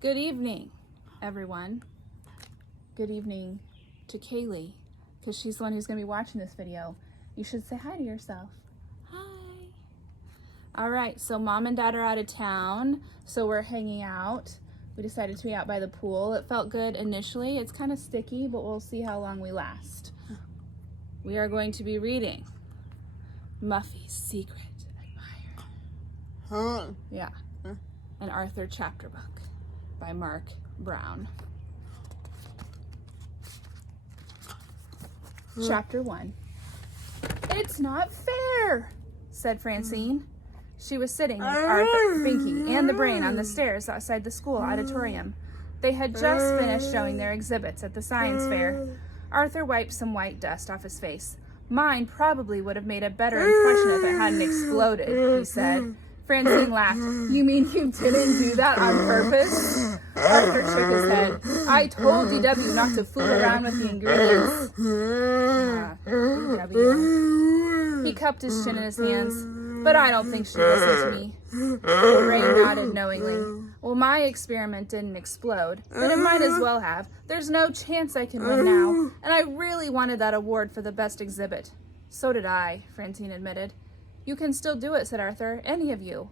Good evening, everyone. Good evening to Kaylee, because she's the one who's going to be watching this video. You should say hi to yourself. Hi. All right, so Mom and Dad are out of town, so we're hanging out. We decided to be out by the pool. It felt good initially. It's kind of sticky, but we'll see how long we last. We are going to be reading Muffy's Secret Admirer. Yeah, an Arthur chapter book by Marc Brown. Chapter 1. It's not fair, said Francine. She was sitting with Arthur, Binky, and the Brain on the stairs outside the school auditorium. They had just finished showing their exhibits at the science fair. Arthur wiped some white dust off his face. Mine probably would have made a better impression if it hadn't exploded, he said. Francine laughed. You mean you didn't do that on purpose? Arthur shook his head. I told DW not to fool around with the ingredients. DW. He cupped his chin in his hands. But I don't think she listened to me. The Brain nodded knowingly. Well, my experiment didn't explode, but it might as well have. There's no chance I can win now, and I really wanted that award for the best exhibit. So did I, Francine admitted. You can still do it, said Arthur. Any of you.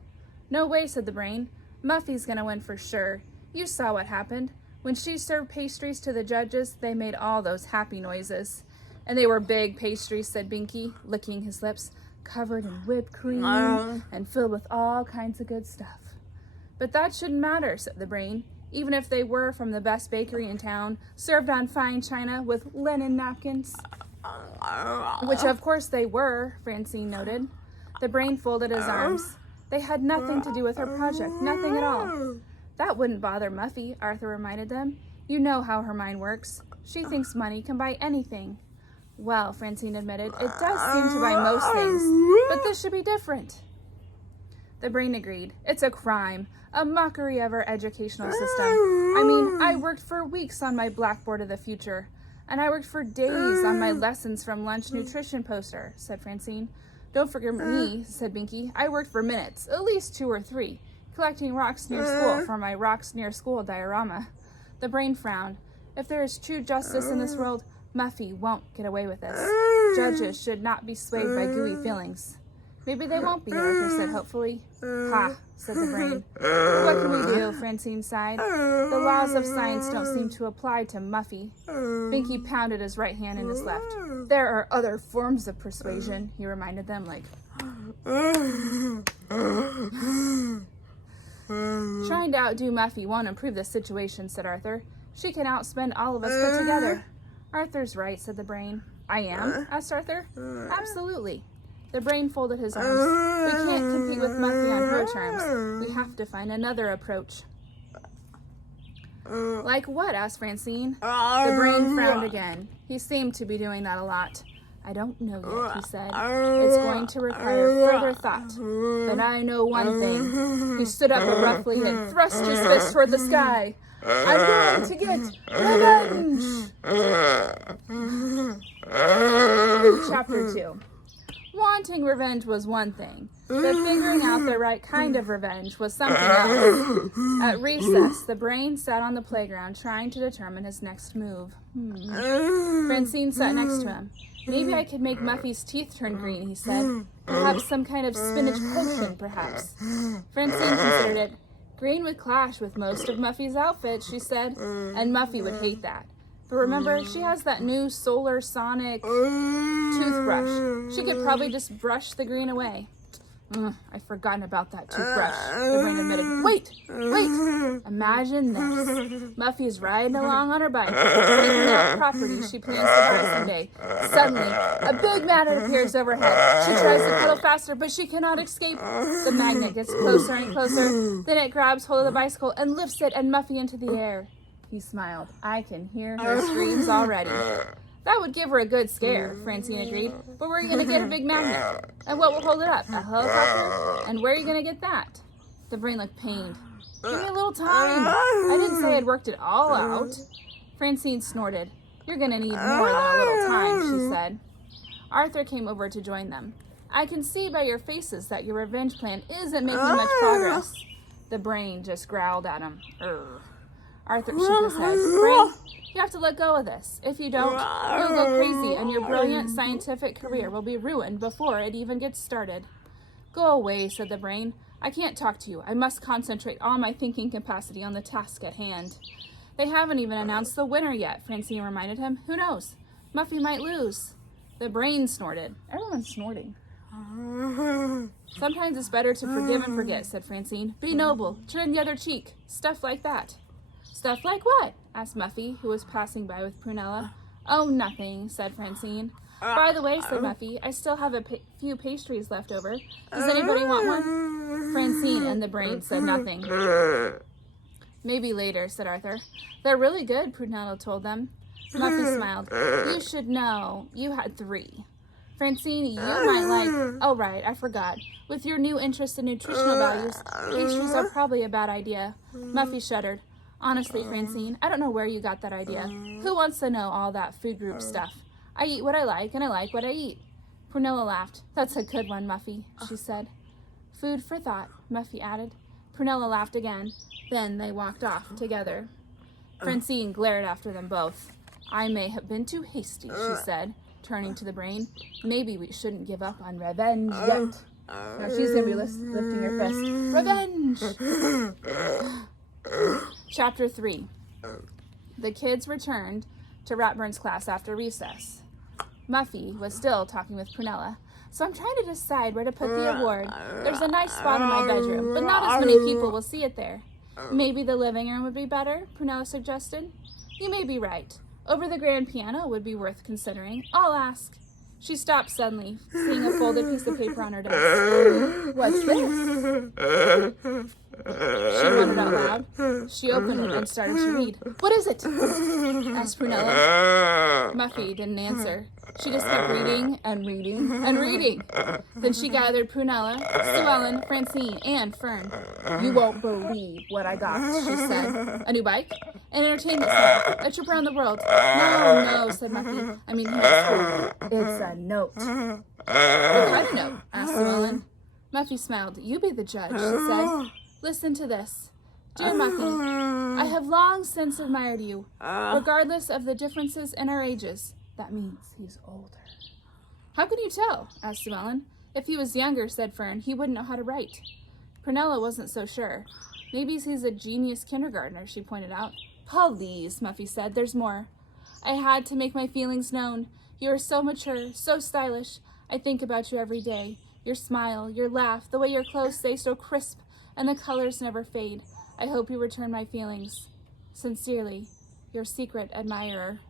No way, said the Brain. Muffy's gonna win for sure. You saw what happened. When she served pastries to the judges, they made all those happy noises. And they were big pastries, said Binky, licking his lips, covered in whipped cream and filled with all kinds of good stuff. But that shouldn't matter, said the Brain, even if they were from the best bakery in town, served on fine china with linen napkins. Which of course they were, Francine noted. The Brain folded his arms. They had nothing to do with her project, nothing at all. That wouldn't bother Muffy, Arthur reminded them. You know how her mind works. She thinks money can buy anything. Well, Francine admitted, it does seem to buy most things, but this should be different. The Brain agreed. It's a crime, a mockery of our educational system. I mean, I worked for weeks on my blackboard of the future, and I worked for days on my lessons from lunch nutrition poster, said Francine. Don't forget me, said Binky. I worked for minutes, at least 2 or 3, collecting rocks near school for my Rocks Near School diorama. The Brain frowned. If there is true justice in this world, Muffy won't get away with this. Judges should not be swayed by gooey feelings. Maybe they won't be, Arthur said hopefully. Ha, said the Brain. What can we do, Francine sighed. The laws of science don't seem to apply to Muffy. Binky pounded his right hand in his left. There are other forms of persuasion, he reminded them, like... Trying to outdo Muffy won't improve the situation, said Arthur. She can outspend all of us put together. Arthur's right, said the Brain. I am? Asked Arthur. Absolutely. The Brain folded his arms. We can't compete with Muffy on her terms. We have to find another approach. Like what? Asked Francine. The Brain frowned again. He seemed to be doing that a lot. I don't know yet, he said. It's going to require further thought. But I know one thing. He stood up abruptly and thrust his fist toward the sky. I'm going to get revenge! Chapter 2. Wanting revenge was one thing, but figuring out the right kind of revenge was something else. At recess, the Brain sat on the playground trying to determine his next move. Francine sat next to him. Maybe I could make Muffy's teeth turn green, he said. Perhaps some kind of spinach potion, perhaps. Francine considered it. Green would clash with most of Muffy's outfit, she said, and Muffy would hate that. But remember, she has that new solar sonic toothbrush. She could probably just brush the green away. I'd forgotten about that toothbrush, the Brain admitted. Wait! Imagine this. Muffy is riding along on her bike, picking up property she plans to buy someday. Suddenly, a big magnet appears overhead. She tries to pedal faster, but she cannot escape. The magnet gets closer and closer. Then it grabs hold of the bicycle and lifts it and Muffy into the air. He smiled. I can hear her screams already. That would give her a good scare, Francine agreed. But where are you going to get a big magnet? And what will hold it up? A helicopter? And where are you going to get that? The Brain looked pained. Give me a little time. I didn't say I'd worked it all out. Francine snorted. You're going to need more than a little time, she said. Arthur came over to join them. I can see by your faces that your revenge plan isn't making much progress. The Brain just growled at him. Arthur shook his head. Brain, you have to let go of this. If you don't, you'll go crazy and your brilliant scientific career will be ruined before it even gets started. Go away, said the brain. I can't talk to you. I must concentrate all my thinking capacity on the task at hand. They haven't even announced the winner yet, Francine reminded him. Who knows? Muffy might lose. The brain snorted. Everyone's snorting. Sometimes it's better to forgive and forget, said Francine. Be noble. Turn the other cheek. Stuff like that. Stuff like what? Asked Muffy, who was passing by with Prunella. Oh, nothing, said Francine. By the way, said Muffy, I still have a few pastries left over. Does anybody want one? Francine and the brain said nothing. Maybe later, said Arthur. They're really good, Prunella told them. Muffy smiled. You should know. You had 3. Francine, you might like... Oh, right, I forgot. With your new interest in nutritional values, pastries are probably a bad idea. Muffy shuddered. Honestly, Francine, I don't know where you got that idea. Who wants to know all that food group stuff? I eat what I like, and I like what I eat. Prunella laughed. That's a good one, Muffy, she said. Food for thought, Muffy added. Prunella laughed again. Then they walked off together. Francine glared after them both. I may have been too hasty, she said, turning to the brain. Maybe we shouldn't give up on revenge yet. Now she's going to be lifting her fist. Revenge! Chapter 3. The kids returned to Ratburn's class after recess. Muffy was still talking with Prunella. So I'm trying to decide where to put the award. There's a nice spot in my bedroom, but not as many people will see it there. Maybe the living room would be better, Prunella suggested. You may be right. Over the grand piano would be worth considering. I'll ask. She stopped suddenly, seeing a folded piece of paper on her desk. What's this? She wondered out loud. She opened it and started to read. What is it? Asked Prunella. Muffy didn't answer. She just kept reading and reading and reading. Then she gathered Prunella, Sue Ellen, Francine, and Fern. You won't believe what I got, she said. A new bike? An entertainment center? A trip around the world? No, said Muffy. I mean, it's a note. What kind of note? Asked Sue Ellen. Muffy smiled. You be the judge, she said. Listen to this. Dear Muffy, I have long since admired you, regardless of the differences in our ages. That means he's older. How can you tell? Asked Sue Ellen. If he was younger, said Fern, he wouldn't know how to write. Prunella wasn't so sure. Maybe he's a genius kindergartner, she pointed out. Please, Muffy said, there's more. I had to make my feelings known. You are so mature, so stylish. I think about you every day. Your smile, your laugh, the way your clothes stay so crisp, and the colors never fade. I hope you return my feelings. Sincerely, your secret admirer.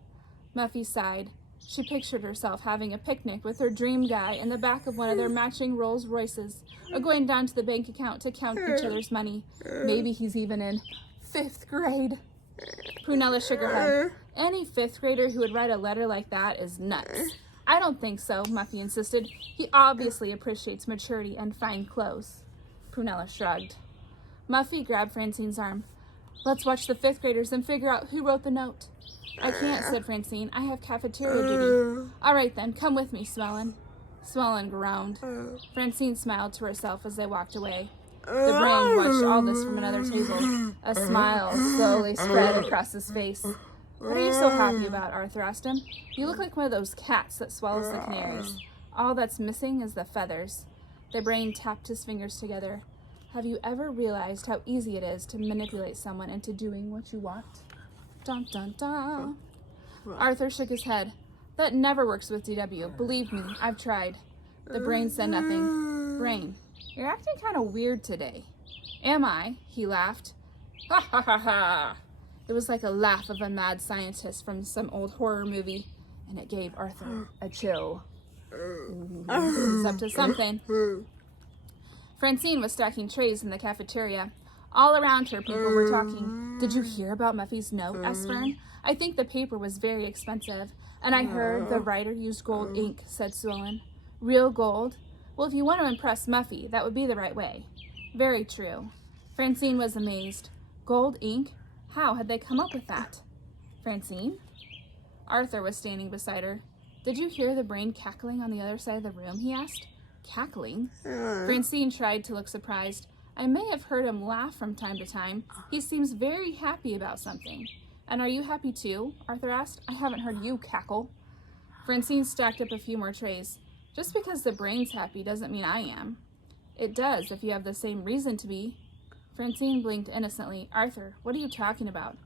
Muffy sighed. She pictured herself having a picnic with her dream guy in the back of one of their matching Rolls Royces, or going down to the bank account to count each other's money. Maybe he's even in 5th grade. Prunella shook her head. Any 5th grader who would write a letter like that is nuts. I don't think so, Muffy insisted. He obviously appreciates maturity and fine clothes. Prunella shrugged. Muffy grabbed Francine's arm. Let's watch the 5th graders and figure out who wrote the note. I can't, said Francine. I have cafeteria duty. All right then, come with me, Sue Ellen. Sue Ellen groaned. Francine smiled to herself as they walked away. The brain watched all this from another table. A smile slowly spread across his face. What are you so happy about? Arthur asked him. You look like one of those cats that swallows the canaries. All that's missing is the feathers. The brain tapped his fingers together. Have you ever realized how easy it is to manipulate someone into doing what you want? Dun dun dun. Arthur shook his head. That never works with DW. Believe me, I've tried. The brain said nothing. Brain, you're acting kind of weird today. Am I? He laughed. Ha ha ha ha. It was like a laugh of a mad scientist from some old horror movie, and it gave Arthur a chill. He's up to something. Francine was stacking trays in the cafeteria. All around her, people were talking. Did you hear about Muffy's note? Asked Fern. I think the paper was very expensive, and I heard the writer used gold ink, said Sue Ellen. Real gold? Well, if you want to impress Muffy, that would be the right way. Very true. Francine was amazed. Gold ink? How had they come up with that? Francine? Arthur was standing beside her. Did you hear the brain cackling on the other side of the room? He asked. Cackling? Francine tried to look surprised. I may have heard him laugh from time to time. He seems very happy about something. And are you happy too? Arthur asked. I haven't heard you cackle. Francine stacked up a few more trays. Just because the brain's happy doesn't mean I am. It does if you have the same reason to be. Francine blinked innocently. Arthur, what are you talking about?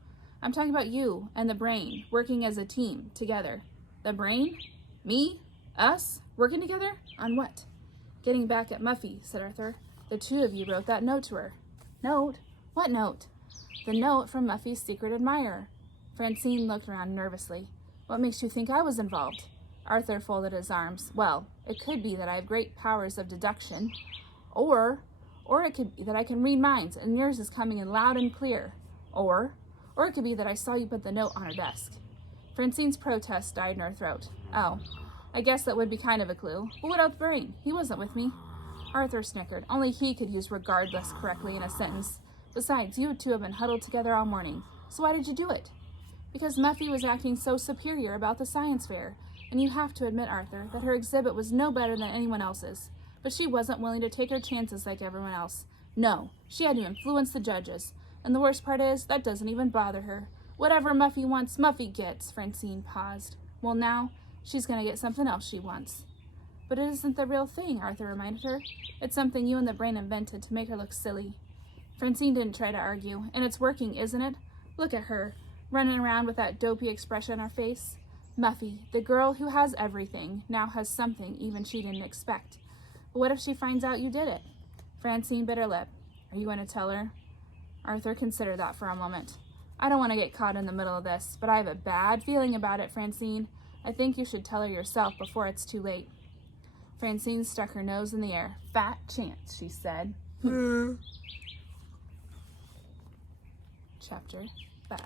I'm talking about you and the brain, working as a team, together. The brain? Me? Us? Working together? On what? Getting back at Muffy, said Arthur. The two of you wrote that note to her. Note? What note? The note from Muffy's secret admirer. Francine looked around nervously. What makes you think I was involved? Arthur folded his arms. Well, it could be that I have great powers of deduction. Or it could be that I can read minds and yours is coming in loud and clear. Or it could be that I saw you put the note on her desk. Francine's protest died in her throat. Oh, I guess that would be kind of a clue. But what about the brain? He wasn't with me. Arthur snickered. Only he could use regardless correctly in a sentence. Besides, you two have been huddled together all morning. So why did you do it? Because Muffy was acting so superior about the science fair. And you have to admit, Arthur, that her exhibit was no better than anyone else's. But she wasn't willing to take her chances like everyone else. No, she had to influence the judges. And the worst part is, that doesn't even bother her. Whatever Muffy wants, Muffy gets. Francine paused. Well, now, she's going to get something else she wants. But it isn't the real thing, Arthur reminded her. It's something you and the brain invented to make her look silly. Francine didn't try to argue. And it's working, isn't it? Look at her, running around with that dopey expression on her face. Muffy, the girl who has everything, now has something even she didn't expect. But what if she finds out you did it? Francine bit her lip. Are you going to tell her? Arthur considered that for a moment. I don't want to get caught in the middle of this, but I have a bad feeling about it, Francine. I think you should tell her yourself before it's too late. Francine stuck her nose in the air. Fat chance, she said. Chapter 5.